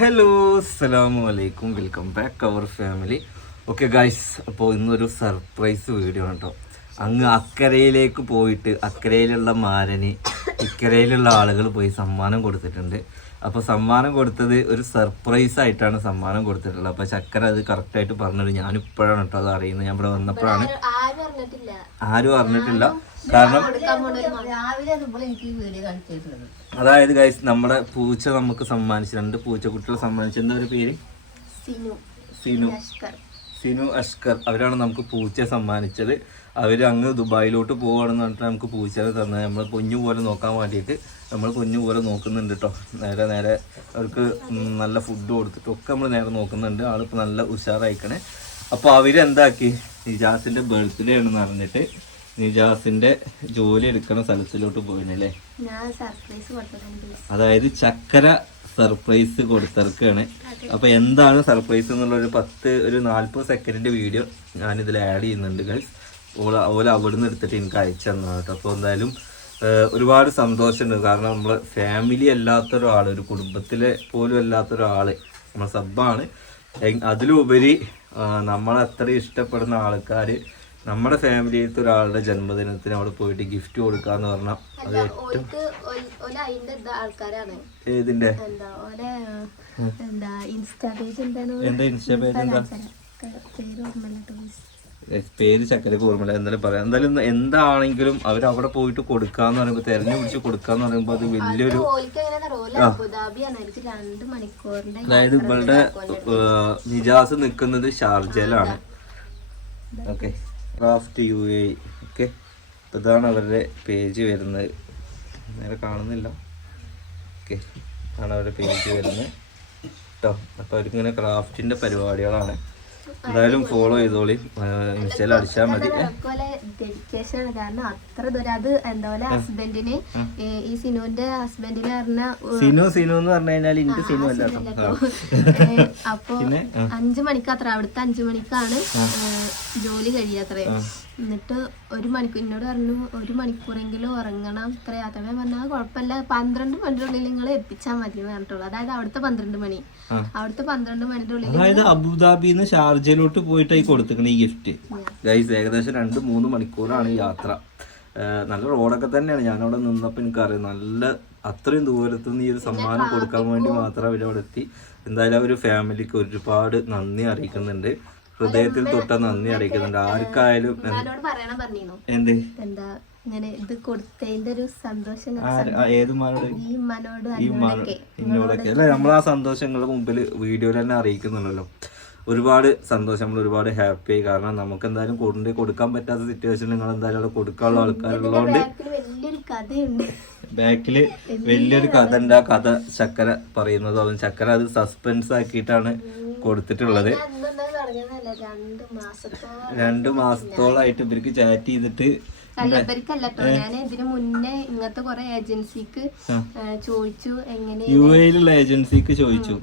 Hello അസ്സലാമു അലൈക്കും welcome back our family okay guys അപ്പോൾ ഇന്നൊരു സർപ്രൈസ് വീഡിയോ ആണ് കേട്ടോ അങ്ങ് അക്കരയിലേക്ക് പോയിട്ട് അക്കരയിലുള്ള മാരന് ഇക്കരയിലുള്ള ആളുകൾ പോയി സമ്മാനം കൊടുത്തിട്ടുണ്ട്. അപ്പോൾ സമ്മാനം കൊടുത്തത് ഒരു സർപ്രൈസ് ആയിട്ടാണ് സമ്മാനം കൊടുത്തിട്ടുള്ളത്. അപ്പോൾ ചക്കര അത് കറക്റ്റായിട്ട് പറഞ്ഞത് ഞാനിപ്പോഴാണ് കേട്ടോ അത് അറിയുന്നത്. ഞാൻ ഇവിടെ വന്നപ്പോഴാണ്. ആരും അറിഞ്ഞിട്ടില്ല. ആരും അറിഞ്ഞിട്ടില്ല. കാരണം അതായത് ഗൈസ് നമ്മുടെ പൂച്ച നമുക്ക് സമ്മാനിച്ചു. രണ്ട് പൂച്ചക്കുട്ടികളെ സമ്മാനിച്ചു. എന്താ ഒരു പേര്? സിനു. സിനു. അഷ്കർ. സിനു അഷ്കർ. അവരാണ് നമുക്ക് പൂച്ചയെ സമ്മാനിച്ചത്. അവർ അങ്ങ് ദുബായിലോട്ട് പോവുകയാണെന്ന് പറഞ്ഞിട്ട് നമുക്ക് പൂച്ചയെ തന്നത്. നമ്മൾ കുഞ്ഞു പോലെ നോക്കാൻ വേണ്ടിയിട്ട് നമ്മൾ കുഞ്ഞു പോലെ നോക്കുന്നുണ്ട് കേട്ടോ നേരെ നേരെ അവർക്ക് നല്ല ഫുഡ് കൊടുത്തിട്ടൊക്കെ നമ്മൾ നേരെ നോക്കുന്നുണ്ട്. ആളിപ്പോൾ നല്ല ഉഷാറായിക്കണേ. അപ്പോൾ അവരെന്താക്കി നിജാസിന്റെ ബർത്ത്ഡേ ആണെന്ന് അറിഞ്ഞിട്ട് നിജാസിന്റെ ജോലി എടുക്കുന്ന സ്ഥലത്തിലോട്ട് പോയിനല്ലേ? അതായത് ചക്കര സർപ്രൈസ് കൊടുത്തിറക്കാണ് അപ്പൊ എന്താണ് സർപ്രൈസ് എന്നുള്ള ഒരു പത്ത് ഒരു നാല്പത് സെക്കൻഡിന്റെ വീഡിയോ ഞാൻ ഇതിൽ ആഡ് ചെയ്യുന്നുണ്ട് ഗൈസ് ഓല ഓല അവിടുന്ന് എടുത്തിട്ട് എനിക്ക് അയച്ചു തന്നതാണ് കേട്ടോ. അപ്പോൾ എന്തായാലും ഒരുപാട് സന്തോഷമുണ്ട്. കാരണം നമ്മൾ ഫാമിലി അല്ലാത്ത ഒരാൾ ഒരു കുടുംബത്തിലെ പോലും അല്ലാത്ത ഒരാൾ നമ്മളെ സബ്ബാണ്. അതിലുപരി നമ്മളെ അത്ര ഇഷ്ടപ്പെടുന്ന ആൾക്കാർ നമ്മുടെ ഫാമിലിയിലത്തെ ഒരാളുടെ ജന്മദിനത്തിന് അവിടെ പോയിട്ട് ഗിഫ്റ്റ് കൊടുക്കാന്ന് പറഞ്ഞാൽ അത് ഏറ്റവും ഏതിന്റെ? എന്താ ഇൻസ്റ്റാ പേജ് എന്താണ്? എന്താ പേര് പേര് ചക്കരക്ക് ഓർമ്മയില്ല. എന്തായാലും പറയാം. എന്തായാലും എന്താണെങ്കിലും അവർ അവിടെ പോയിട്ട് കൊടുക്കാന്ന് പറയുമ്പോൾ തെരഞ്ഞു പിടിച്ച് കൊടുക്കാന്ന് പറയുമ്പോൾ അത് വലിയൊരു അതായത് ഇവളുടെ നിജാസ് നിൽക്കുന്നത് ഷാർജയിലാണ്. Okay. Craft U A okay ഇതാണ് അവരുടെ പേജ് വരുന്നത്. നേരെ കാണുന്നില്ല. ഓക്കെ ആണ് അവരുടെ പേജ് വരുന്നത്. കേട്ടോ അപ്പോൾ അവർക്കിങ്ങനെ ക്രാഫ്റ്റിന്റെ പരിപാടികളാണ്. എന്തായാലും ഫോളോ ചെയ്തോളി. ഇൻസ്റ്റയിൽ അടിച്ചാൽ മതി. ഡെഡിക്കേഷൻ ആണ് കാരണം അത്ര ദൂരം അത് എന്താ പോലെ ഹസ്ബൻഡിന് ഈ സിനുവിന്റെ ഹസ്ബൻഡിന് പറഞ്ഞ സിനു സിനു എന്ന് പറഞ്ഞു കഴിഞ്ഞാൽ എനിക്ക് സിനു അല്ല കേട്ടോ. ഏ, അപ്പൊ. അഞ്ചു മണിക്ക് അത്ര അവിടുത്തെ അഞ്ചു മണിക്കാണ് ജോലി കഴിയാത്രേ. എന്നിട്ട് ഒരു മണിക്കൂർ എന്നോട് പറഞ്ഞു ഒരു മണിക്കൂറെങ്കിലും ഉറങ്ങണം. ഇത്ര യാത്രമേ പറഞ്ഞാൽ കുഴപ്പമില്ല. പന്ത്രണ്ട് മണിയുടെ ഉള്ളിൽ നിങ്ങൾ എത്തിച്ചാൽ മതി എന്ന് പറഞ്ഞിട്ടുള്ളൂ. അതായത് അവിടുത്തെ പന്ത്രണ്ട് മണി. അവിടുത്തെ പന്ത്രണ്ട് മണിയുടെ ഉള്ളിൽ അതായത് അബുദാബിന്ന് ഷാർജയിലോട്ട് പോയിട്ടായി കൊടുത്തിക്കണ ഈ ഗിഫ്റ്റ് ഗൈസ് ഏകദേശം രണ്ട് മൂന്ന് മണിക്കൂറാണ് ഈ യാത്ര. നല്ല റോഡൊക്കെ തന്നെയാണ്. ഞാനവിടെ നിന്നപ്പോൾ എനിക്കറിയാം നല്ല അത്രയും ദൂരത്തു നിന്ന് ഈ ഒരു സമ്മാനം കൊടുക്കാൻ വേണ്ടി മാത്രം അവർ അവിടെ എത്തി. എന്തായാലും അവർ ഫാമിലിക്ക് ഒരുപാട് നന്ദി അറിയിക്കുന്നുണ്ട്. ഹൃദയത്തിൽ തൊട്ട നന്ദി അറിയിക്കുന്നുണ്ട്. ആർക്കായാലും എന്ത്- എന്ത്? ഇങ്ങനെ ഇത് കൊടുത്തതിന്റെ ഒരു സന്തോഷം ഇന്നോടൊക്കെ. അല്ലെ നമ്മൾ ആ സന്തോഷങ്ങളുടെ മുമ്പിൽ വീഡിയോ തന്നെ അറിയിക്കുന്നുണ്ടല്ലോ. ഒരുപാട് സന്തോഷം നമ്മൾ ഒരുപാട് ഹാപ്പി ആയി. കാരണം നമുക്ക് എന്തായാലും കൊണ്ടുപോയി കൊടുക്കാൻ പറ്റാത്ത സിറ്റുവേഷൻ നിങ്ങൾ എന്തായാലും അവിടെ കൊടുക്കാനുള്ള ആൾക്കാരുള്ളതുകൊണ്ട് ബാക്കിൽ വലിയൊരു കഥ ഉണ്ട്. ആ കഥ ചക്കര പറയുന്നത്. ചക്കര അത് സസ്പെൻസ് ആക്കിയിട്ടാണ് കൊടുത്തിട്ടുള്ളത്. രണ്ട് മാസത്തോളം രണ്ട് മാസത്തോളായിട്ട് ഇവർക്ക് ചാറ്റ് ചെയ്തിട്ട് കേട്ടോ ഞാൻ ഇതിനു മുന്നേ ഇങ്ങനത്തെ കുറെ ഏജൻസിക്ക് ചോദിച്ചു എങ്ങനെ യു എയിലുള്ള ഏജൻസിക്ക് ചോദിച്ചു.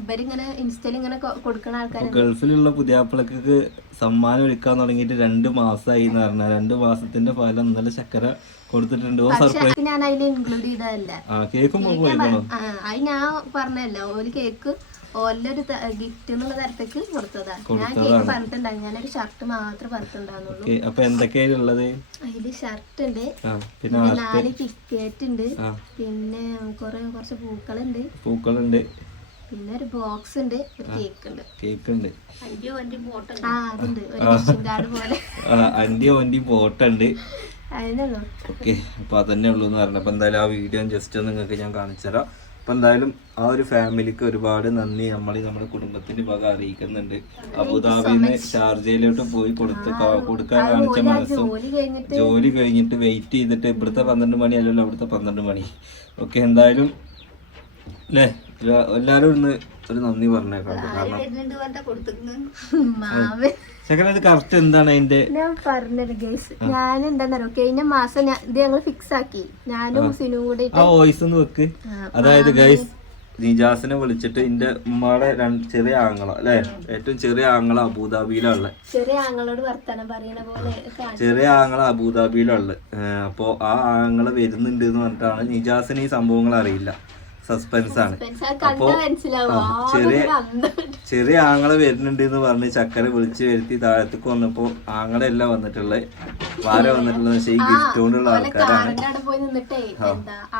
ഇവരിങ്ങനെ ഇൻസ്റ്റയിൽ ഇങ്ങനെ കൊടുക്കുന്ന ആൾക്കാർ ഗൾഫിലുള്ള പുതിയാപ്പിളക്ക് സമ്മാനം ഒരുക്കാൻ തുടങ്ങിയിട്ട് രണ്ട് മാസമായി എന്ന് പറഞ്ഞാൽ രണ്ട് മാസത്തിന്റെ ഫലം ഇന്നലെ ശക്കര കൊടുത്തിട്ടുണ്ട്. സർപ്രൈസ് ഞാൻ അതിൽ ഇൻക്ലൂഡ് ചെയ്തതല്ല. കേക്കും അത് ഞാൻ പറഞ്ഞല്ലോ ഒരു കേക്ക് ഓലൊരു ഗിഫ്റ്റ് എന്നുള്ള തരത്തേക്ക് കൊടുത്തതാ. ഞാൻ കേക്ക് പറഞ്ഞിട്ടുണ്ടാകും ഞാനൊരു ഷർട്ട് മാത്രമേ ഉള്ളത്? അതിൽ ഷർട്ട് ഉണ്ട്. പിന്നെ പിന്നെ നാല് ടിക്കറ്റ് ഉണ്ട്. പിന്നെ കൊറേ കുറച്ച് പൂക്കളുണ്ട്. പൂക്കളുണ്ട്. പിന്നെ ഒരു ബോക്സ് ഉണ്ട് ഒരു കേക്ക് ഉണ്ട്. കേക്ക് ഉണ്ട്. ആ അതുണ്ട് ഒരു വിഷിംഗ് കാർഡ് പോലെ. അണ്ടി ഓന്റി പോട്ടുണ്ട് അതിനുള്ളൂ ഓക്കെ അപ്പൊ അതന്നെ ഉള്ളൂ എന്ന് പറഞ്ഞു. അപ്പൊ എന്തായാലും ആ വീഡിയോ ജസ്റ്റ് ഒന്ന് നിങ്ങൾക്ക് ഞാൻ കാണിച്ചു തരാം. അപ്പൊ എന്തായാലും ആ ഒരു ഫാമിലിക്ക് ഒരുപാട് നന്ദി. നമ്മൾ നമ്മുടെ കുടുംബത്തിന്റെ ഭാഗം അറിയിക്കുന്നുണ്ട്. അബുദാബിന്ന് ഷാർജയിലോട്ട് പോയി കൊടുത്ത് കൊടുക്കാൻ കാണിച്ച മനസ്സും ജോലി കഴിഞ്ഞിട്ട് ജോലി കഴിഞ്ഞിട്ട് വെയിറ്റ് ചെയ്തിട്ട് ഇവിടുത്തെ പന്ത്രണ്ട് മണി അല്ലല്ലോ അവിടുത്തെ പന്ത്രണ്ട് മണി. ഓക്കെ എന്തായാലും അല്ലേ എല്ലാരും ഇന്ന് ഒരു നന്ദി പറഞ്ഞേക്കാം. കാരണം ശേഖരൻ ഇത് കറക്റ്റ് എന്താണ് അതിന്റെ? ഞാൻ പറഞ്ഞത് ഗൈസ് ഞാൻ എന്താന്നറിയോ കഴിഞ്ഞ മാസം ഞാൻ ഇത് ഞങ്ങൾ ഫിക്സ് ആക്കി. ഞാനും സിനും കൂടി ആ വോയിസ് ഒന്ന് വെക്ക്. അതായത് ഗൈസ് നിജാസിനെ വിളിച്ചിട്ട് എന്റെ ഉമ്മയുടെ രണ്ട് ചെറിയ ആങ്ങള അല്ലെ ഏറ്റവും ചെറിയ ആങ്ങള അബുദാബിയിലുള്ള. ചെറിയ ആങ്ങളോട് വർത്തമാനം പറയണ പോലെ ചെറിയ ആങ്ങള അബുദാബിയിലുള്ള. അപ്പോ ആ ആങ്ങൾ വരുന്നുണ്ട് എന്ന് പറഞ്ഞിട്ടാണ് നിജാസിന് ഈ സംഭവങ്ങൾ അറിയില്ല. സസ്പെൻസ് ആണ്. അപ്പോ ചെറിയ ചെറിയ ആങ്ങളെ വരുന്നുണ്ട് എന്ന് പറഞ്ഞ് ചക്കര വിളിച്ച് വരുത്തി താഴത്തേക്ക് വന്നപ്പോ ആങ്ങളെ അല്ല വന്നിട്ടുള്ളത് വാര വന്നിട്ടുള്ളത് പക്ഷേ ഈ ഗിഫ്റ്റ് കൊണ്ടുള്ള ആൾക്കാരാണ്.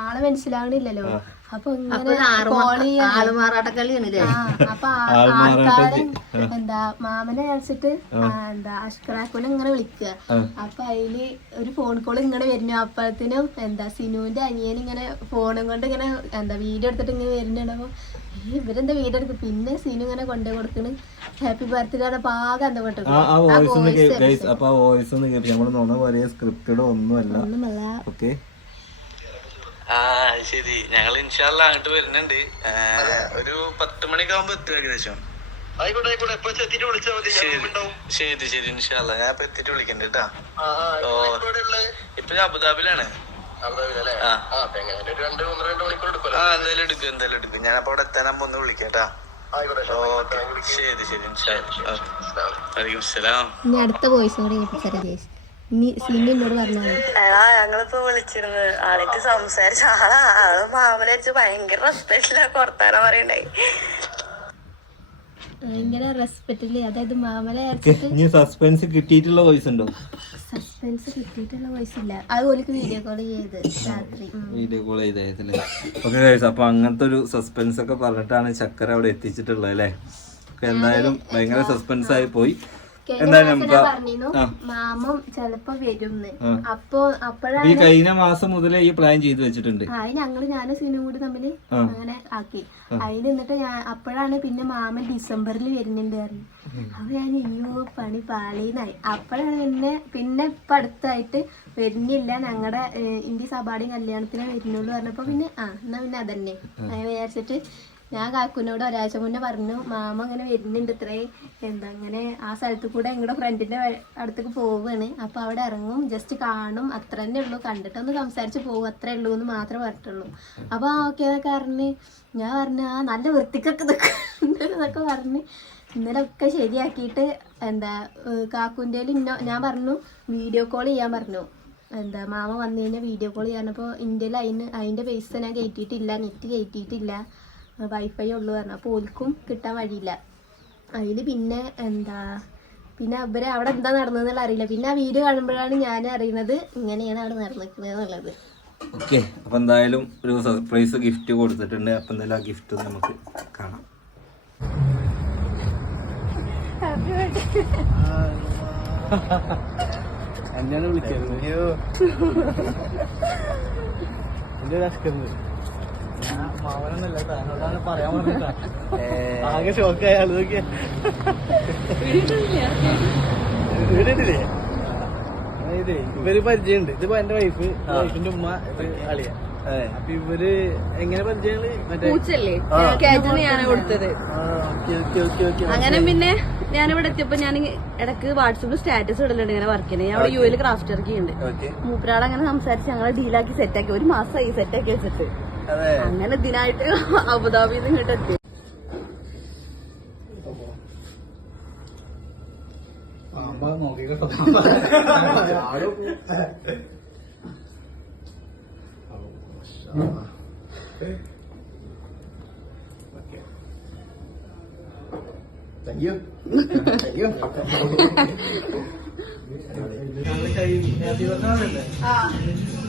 ആളെ മനസ്സിലാവണില്ലല്ലോ. അപ്പൊ എന്താ മാമനെ വിളിച്ചിട്ട് എന്താ അഷ്കറാക്കുനെ ഇങ്ങനെ വിളിക്കുക. അപ്പൊ അതിൽ ഒരു ഫോൺ കോൾ ഇങ്ങനെ വരുന്നു. അപ്പഴത്തിനും എന്താ സിനുവിന്റെ അനിയൻ ഇങ്ങനെ ഫോണും കൊണ്ട് ഇങ്ങനെ എന്താ വീഡിയോ എടുത്തിട്ട് ഇങ്ങനെ വരുന്നുണ്ടാവും ഇവരെന്താ വീഡിയോ എടുക്കും? പിന്നെ സിനു ഇങ്ങനെ കൊണ്ടേ കൊടുക്കണ്. ഹാപ്പി ബർത്ത്ഡേ ആണ് പാകം എന്താ പെട്ടു വോയിസ് ഒന്ന് നമ്മൾ നുണ സ്ക്രിപ്റ്റഡോ ഒന്നുമല്ല. ഒന്നുമല്ല. ഓക്കെ ആ ശരി. ഞങ്ങൾ ഇൻഷാല്ല അങ്ങോട്ട് വരുന്നുണ്ട്. ഒരു പത്ത് മണിയൊക്കെ ആകുമ്പോ എത്തും ഏകദേശം. ശരി. ശരി ഇൻഷാല്ല ഞാൻ ഇപ്പൊ എത്തിട്ട് വിളിക്കണ്ട കേട്ടാ ഇപ്പൊ ഞാൻ അബുദാബിലാണ്. ആ. ആ, എന്തായാലും എടുക്കും എന്തായാലും എടുക്കും. ഞാൻ അപ്പൊ അവിടെ എത്താനാകുമ്പോ ഒന്ന് വിളിക്കാട്ടാ ശരി ശരി. ഇൻഷാല്ല വലൈക്കും സലാം അടുത്ത വോയിസ് കൂടെ ഇനി സിനു എന്നോട് പറഞ്ഞാൽ ആ ഞങ്ങളിപ്പോ വിളിച്ചിരുന്നു. ആളിട്ട് സംസാരിച്ച ആളാ. ആൾ മാമനടിച്ച് ഭയങ്കര പറയണ്ടായി ഭയങ്കര റെസ്പെക്റ്റിൽ അതായത് മാമനെ അയച്ചിട്ട് ഇനി സസ്പെൻസ് കിട്ടിയിട്ടുള്ള വോയിസ് ഉണ്ടോ? സസ്പെൻസ് കിട്ടിയിട്ടുള്ള വോയിസ് ഇല്ല. അത് ഓലിക്ക് വീഡിയോ കോൾ ചെയ്ത് രാത്രി. വീഡിയോ കോൾ ഓക്കെ ഗൈസ് അപ്പൊ അങ്ങനത്തെ ഒരു സസ്പെൻസ് ഒക്കെ പറഞ്ഞിട്ടാണ് ചക്കര അവിടെ എത്തിച്ചിട്ടുള്ളത് അല്ലേ? ഓക്കെ എന്തായാലും ഭയങ്കര സസ്പെൻസ് ആയി പോയി. മാമം ചെലപ്പോ വരുംന്ന്. അപ്പൊ അപ്പോഴാണ് ഈ കഴിഞ്ഞ മാസം മുതലേ ഈ പ്ലാൻ ചെയ്തു വെച്ചിട്ടുണ്ട്. അത് ഞങ്ങൾ ഞാനും സിനും കൂടി തമ്മിൽ അങ്ങനെ ആക്കി. അതിന് എന്നിട്ട് ഞാൻ അപ്പോഴാണ് പിന്നെ മാമൻ ഡിസംബറിൽ വരുന്നുണ്ട് പറഞ്ഞു അപ്പൊ ഞാൻ അയ്യോ പണി പാളീന്നായി. അപ്പോഴാണ് പിന്നെ പിന്നെ ഇപ്പൊ അടുത്തായിട്ട് വരുന്നില്ല. ഞങ്ങളുടെ ഇന്ത്യ സഭാടി കല്യാണത്തിനെ വരുന്നുള്ളൂ പറഞ്ഞപ്പോ പിന്നെ ആ എന്നാ പിന്നെ അതന്നെ. വിചാരിച്ചിട്ട് ഞാൻ കാക്കുനോട് ഒരാഴ്ച മുന്നേ പറഞ്ഞു മാമ അങ്ങനെ വരുന്നുണ്ട് ഇത്രേ. എന്താ അങ്ങനെ ആ സ്ഥലത്ത് കൂടെ ഞങ്ങളുടെ ഫ്രണ്ടിന്റെ അടുത്തേക്ക് പോവുകയാണ് അപ്പോൾ അവിടെ ഇറങ്ങും. ജസ്റ്റ് കാണും. അത്ര തന്നെ ഉള്ളൂ. കണ്ടിട്ടൊന്ന് സംസാരിച്ച് പോകും അത്രേ ഉള്ളൂ എന്ന് മാത്രമേ പറഞ്ഞിട്ടുള്ളൂ. അപ്പൊ ഓക്കെ എന്നൊക്കെ പറഞ്ഞ് ഞാൻ പറഞ്ഞു ആ നല്ല വൃത്തിക്കൊക്കെ നിൽക്കുന്നുണ്ട് എന്നൊക്കെ പറഞ്ഞ് ഇന്നലെ ഒക്കെ ശരിയാക്കിയിട്ട് എന്താ കാക്കുന്റെ ഇന്നോ ഞാൻ പറഞ്ഞു വീഡിയോ കോൾ ചെയ്യാൻ പറഞ്ഞു. എന്താ മാമ വന്നു കഴിഞ്ഞാൽ വീഡിയോ കോൾ ചെയ്യാനപ്പോൾ ഇന്ത്യയിൽ അതിന് അതിന്റെ പൈസ ഞാൻ കയറ്റിയിട്ടില്ല നെറ്റ് കയറ്റിയിട്ടില്ല വൈഫൈ ഉള്ളു പറഞ്ഞു. അപ്പോൾ ഓൽക്കും കിട്ടാൻ വഴിയില്ല. അതിൽ പിന്നെ എന്താ പിന്നെ അവരെ അവിടെ എന്താ നടന്നതെന്നുള്ള അറിയില്ല. പിന്നെ ആ വീഡിയോ കാണുമ്പോഴാണ് ഞാൻ അറിയുന്നത് ഇങ്ങനെയാണ് അവിടെ നടന്നിരിക്കുന്നത് എന്നുള്ളത്. ഓക്കെ അപ്പൊ എന്തായാലും ഒരു സർപ്രൈസ് ഗിഫ്റ്റ് കൊടുത്തിട്ടുണ്ട്. അപ്പൊ എന്തായാലും ആ ഗിഫ്റ്റ് നമുക്ക് കാണാം. എന്നെയാണ് വിളിക്കുന്നത് എന്റെ ഒരു അസ്കറിന് ആകെ ഷോക്കായ ആൾ നോക്കിയ. ഇതേ ഇവർ പരിചയമുണ്ട്. ഇതിപ്പോ എന്റെ വൈഫ് വൈഫിന്റെ ഉമ്മ ഇത് അളിയ. അപ്പൊ ഇവർ എങ്ങനെ പരിചയങ്ങൾ മറ്റേ. അങ്ങനെ പിന്നെ ഞാൻ ഇവിടെ എത്തിയപ്പോ ഞാൻ ഇടയ്ക്ക് വാട്സപ്പിൽ സ്റ്റാറ്റസ് ഇടലുണ്ട് ഇങ്ങനെ വർക്ക് ചെയ്യുന്നത് ഞാൻ അവിടെ യു എൽ ക്രാഫ്റ്റ് വർക്ക് ചെയ്യുന്നുണ്ട്. മൂപ്പരാളങ്ങനെ സംസാരിച്ച് ഞങ്ങളെ ഡീലാക്കി സെറ്റാക്കി ഒരു മാസമായി സെറ്റാക്കി വെച്ചിട്ട്. അങ്ങനെ ഇതിനായിട്ട് അബുദാബിയിൽ നിന്ന് ഇങ്ങോട്ട് എത്തി. ഞങ്ങൾ കൈ ഹാപ്പി ബർത്ത്ഡേ അങ്ങനെ ഗിഫ്റ്റ്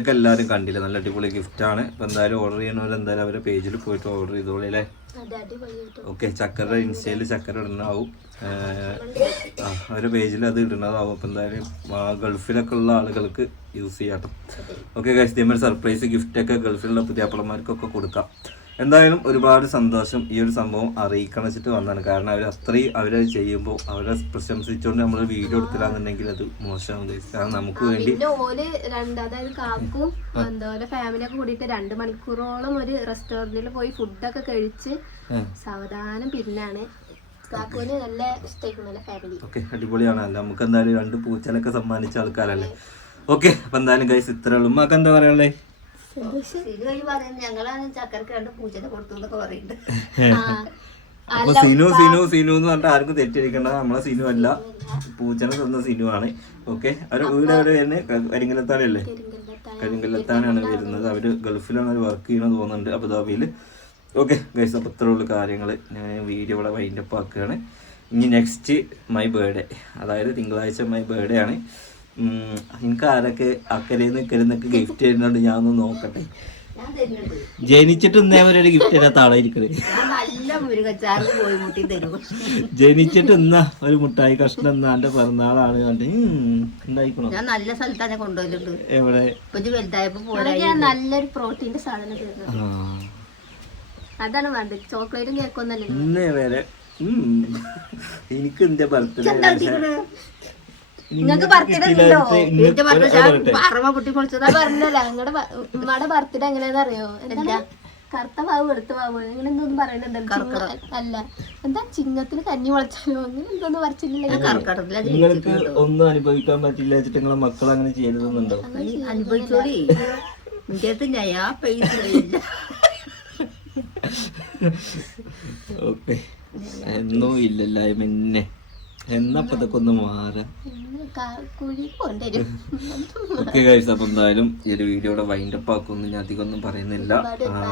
ഒക്കെ എല്ലാവരും കണ്ടില്ല? നല്ല അടിപൊളി ഗിഫ്റ്റ് ആണ്. ഇപ്പൊ എന്തായാലും ഓർഡർ ചെയ്യണവർ എന്തായാലും അവരുടെ പേജിൽ പോയിട്ട് ഓർഡർ ചെയ്തോളി അല്ലേ? ഓക്കെ ചക്കരുടെ ഇൻസ്റ്റയിൽ ചക്കര അവരെ അവരുടെ പേജിൽ അത് ഇടുന്നതാവും. അപ്പം എന്തായാലും ഗൾഫിലൊക്കെ ഉള്ള ആളുകൾക്ക് യൂസ് ചെയ്യാട്ടോ. ഓക്കെ കഴിച്ചു ഇതേമാതിരി സർപ്രൈസ് ഗിഫ്റ്റ് ഒക്കെ ഗൾഫിലുള്ള പുതിയ അപ്പളന്മാർക്കൊക്കെ കൊടുക്കാം. എന്തായാലും ഒരുപാട് സന്തോഷം ഈ ഒരു സംഭവം അറിയിക്കണം വെച്ചിട്ട് വന്നതാണ്. കാരണം അവർ അത്രയും അവരത് ചെയ്യുമ്പോൾ അവരെ പ്രശംസിച്ചുകൊണ്ട് നമ്മൾ വീഡിയോ എടുത്തില്ലാന്നുണ്ടെങ്കിൽ അത് മോശമാണ്. കാരണം നമുക്ക് വേണ്ടി പിന്നെ ഓൽ രണ്ട് അതായത് കാക്കും എന്താ പോലെ കൂടിയിട്ട് രണ്ട് മണിക്കൂറോളം ഒരു റെസ്റ്റോറന്റിൽ പോയി ഫുഡൊക്കെ കഴിച്ച്. സാവധാനം പിന്നാണ് കാക്കുവിന് നല്ല ഇഷ്ടമായിരിക്കും നല്ല ഫാമിലി ഓക്കെ അടിപൊളിയാണല്ലോ നമുക്ക് എന്തായാലും രണ്ട് പൂച്ചലൊക്കെ സമ്മാനിച്ച ആൾക്കാരല്ലേ? ഓക്കെ അപ്പൊ എന്തായാലും കഴിച്ച് ഇത്ര ഉള്ളൂ. ഉമ്മക്ക് എന്താ പറയാനുള്ളേ? ഇത് വഴി പറയുന്നത് ഞങ്ങളാണ് ചക്കരക്ക് രണ്ട് പൂച്ചനെ കൊടുത്തു എന്നൊക്കെ പറയുന്നുണ്ട് അപ്പൊ സിനു സിനു സിനു എന്ന് പറഞ്ഞിട്ട് ആർക്കും തെറ്റിരിക്കേണ്ട നമ്മളെ സിനു അല്ല. പൂച്ചനെ തന്ന സിനു ആണ്. ഓക്കെ. അവർ വീട് അവർ തന്നെ? കരിങ്കലത്താനല്ലേ കരിങ്കലത്താനാണ് വരുന്നത്. അവർ ഗൾഫിലാണ് അവർ വർക്ക് ചെയ്യണമെന്ന് തോന്നുന്നുണ്ട് അബുദാബിയിൽ. ഓക്കെ ഗൈസ് അപ്പോൾ ഇത്ര ഉള്ള കാര്യങ്ങൾ ഞാൻ വീഡിയോ ഇവിടെ വൈൻഡപ്പ് ആക്കുകയാണ്. ഇനി നെക്സ്റ്റ് മൈ ബർത്ത്ഡേ അതായത് തിങ്കളാഴ്ച മൈ ബേർഡേ ആണ്. എനിക്ക് ആരൊക്കെ അക്കരയിൽ നിന്ന് ഇക്കരെന്നൊക്കെ ഗിഫ്റ്റ് തരുന്നുണ്ട് ഞാൻ ഒന്ന് നോക്കട്ടെ ജനിച്ചിട്ട് ഇന്നേ വരെ ഒരു ഗിഫ്റ്റ് തരാത്ത ആളായിരിക്കണേ ഇരിക്കണേ. ജനിച്ചിട്ട് ഇന്ന ഒരു മുട്ടായി കഷ്ണം എന്നാ എന്റെ പിറന്നാളാണ് കണ്ട് ഉണ്ടായിക്കണോ? ഞാൻ നല്ല സ്ഥലത്താണ് കൊണ്ടുപോയിട്ടുണ്ട്. എവിടെ? നല്ലൊരു പ്രോട്ടീന്റെ സാധനം അതാണ് വേണ്ടത്. ചോക്ലേറ്റും കേക്കൊന്നല്ലേ ഇന്നേ വരെ എനിക്ക് എന്റെ ബർത്ത്ഡേ നിങ്ങക്ക് ബർത്ത്ഡേ ഉണ്ടോ എന്റെ ഭർത്താവ് പറമ പൊട്ടി പൊളിച്ചതാ പറഞ്ഞല്ല നിങ്ങളുടെ ഉമ്മയുടെ ബർത്ത്ഡേ എങ്ങനെയാന്ന് അറിയോ എന്താ? കറുത്ത പാവ് വെളുത്ത പാവ് നിങ്ങൾ എന്തോന്നും പറയുന്നുണ്ടല്ലോ അല്ല. എന്താ? ചിങ്ങത്തിന് കഞ്ഞി മുളച്ചാലോ? അങ്ങനെ എന്തോന്നും പറിച്ചിട്ടില്ല നിങ്ങൾക്ക് ഒന്നും അനുഭവിക്കാൻ പറ്റില്ല വെച്ചിട്ട് നിങ്ങളെ മക്കൾ അങ്ങനെ ചെയ്യരുതെന്നുണ്ടോ അനുഭവിച്ചോടി പൈസ ഓക്കെ എന്നോ ഇല്ലല്ലായ്മ എന്നെ എന്നപ്പതൊക്കെ ഒന്ന് മാറാം? ഓക്കെ ഗൈസ് അപ്പം എന്തായാലും ഈ ഒരു വീഡിയോയുടെ വൈൻഡപ്പ് ആക്കുമെന്ന് ഞാൻ അധികം ഒന്നും പറയുന്നില്ല.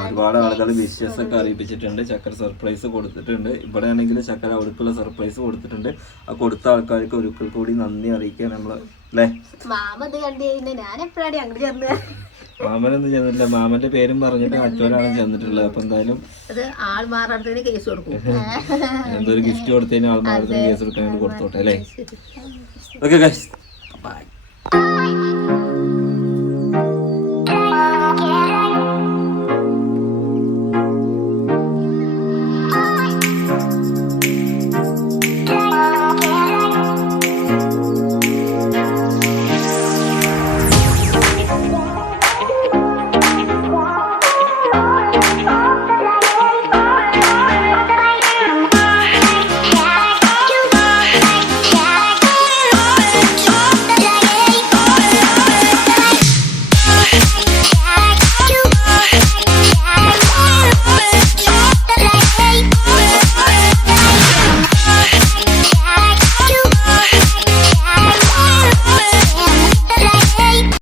ഒരുപാട് ആളുകൾ വിശ്വസ് ഒക്കെ അറിയിപ്പിച്ചിട്ടുണ്ട്. ചക്കര സർപ്രൈസ് കൊടുത്തിട്ടുണ്ട്. ഇവിടെ ആണെങ്കിൽ ചക്കര അവർക്കുള്ള സർപ്രൈസ് കൊടുത്തിട്ടുണ്ട്. ആ കൊടുത്ത ആൾക്കാർക്ക് ഒരിക്കൽ കൂടി നന്ദി അറിയിക്കാൻ നമ്മൾ. അല്ലേ? മാമ ഇത് കണ്ടു കഴിഞ്ഞാൽ ഞാൻ എപ്പോഴാണ് അങ്ങോട്ട് ചേർന്ന് മാമനൊന്നും ചെന്നിട്ടില്ല മാമന്റെ പേരും പറഞ്ഞിട്ട് അച്ഛനാണ് ചെന്നിട്ടുള്ളത് അപ്പൊ എന്തായാലും അത് ആൾ മാറാടത്തിന് കേസ് കൊടുക്കും. എന്തോ ഒരു ഗിഫ്റ്റ് കൊടുത്തതിന് ആൾമാർക്ക് കേസ് കൊടുക്കാനായിട്ട് വേണ്ടി കൊടുത്തോട്ടെ അല്ലേ? Okay bye